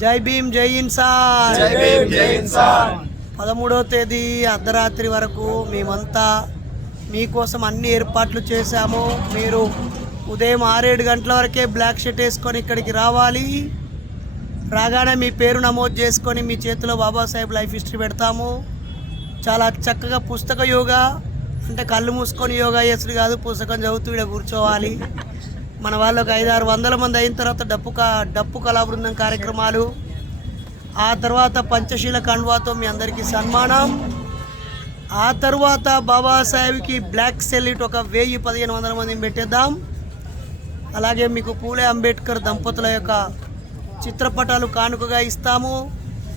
జై భీమ్ జై ఇన్సాన్. 13వ తేదీ అర్ధరాత్రి వరకు మేమంతా మీకోసం అన్ని ఏర్పాట్లు చేశాము. మీరు ఉదయం 6-7 గంటల వరకే బ్లాక్ షర్ట్ వేసుకొని ఇక్కడికి రావాలి. రాగానే మీ పేరు నమోదు చేసుకొని మీ చేతిలో బాబాసాహెబ్ లైఫ్ హిస్టరీ పెడతాము. చాలా చక్కగా పుస్తక యోగా, అంటే కళ్ళు మూసుకొని యోగా చేసుడు కాదు, పుస్తకం చదువుతూ ఇక్కడ కూర్చోవాలి. మన వాళ్ళు ఒక 500-600 మంది అయిన తర్వాత డప్పు కళా బృందం కార్యక్రమాలు, ఆ తర్వాత పంచశీల కండువాతో మీ అందరికీ సన్మానం, ఆ తర్వాత బాబాసాహెబ్కి బ్లాక్ సెల్యూట్ ఒక 1000-1500 మందిని పెట్టేద్దాం. అలాగే మీకు పూలే అంబేద్కర్ దంపతుల యొక్క చిత్రపటాలు కానుకగా ఇస్తాము.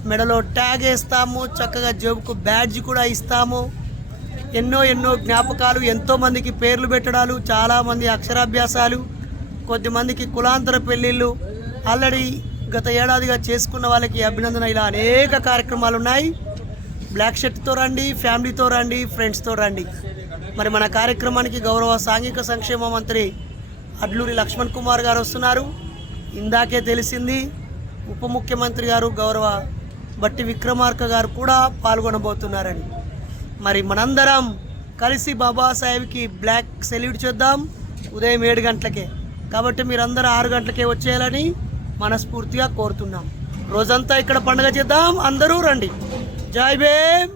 మెడలో ట్యాగ్ వేస్తాము. చక్కగా జేబుకు బ్యాడ్జ్ కూడా ఇస్తాము. ఎన్నో జ్ఞాపకాలు, ఎంతోమందికి పేర్లు పెట్టడాలు, చాలామంది అక్షరాభ్యాసాలు, కొద్దిమందికి కులాంతర పెళ్ళిళ్ళు, ఆల్రెడీ గత ఏడాదిగా చేసుకున్న వాళ్ళకి అభినందన, ఇలా అనేక కార్యక్రమాలు ఉన్నాయి. బ్లాక్ షర్ట్తో రండి, ఫ్యామిలీతో రండి, ఫ్రెండ్స్తో రండి. మరి మన కార్యక్రమానికి గౌరవ సాంఘిక సంక్షేమ మంత్రి అడ్లూరి లక్ష్మణ్ కుమార్ గారు వస్తున్నారు. ఇందాకే తెలిసింది ఉప ముఖ్యమంత్రి గారు గౌరవ బట్టి విక్రమార్క గారు కూడా పాల్గొనబోతున్నారని. మరి మనందరం కలిసి బాబాసాహెబ్కి బ్లాక్ సెల్యూట్ చేద్దాం ఉదయం 7 గంటలకే. కాబట్టి మీరందరూ 6 గంటలకే వచ్చేయాలని మనస్ఫూర్తిగా కోరుతున్నాం. రోజంతా ఇక్కడ పండుగ చేద్దాం, అందరూ రండి. జై భీమ్.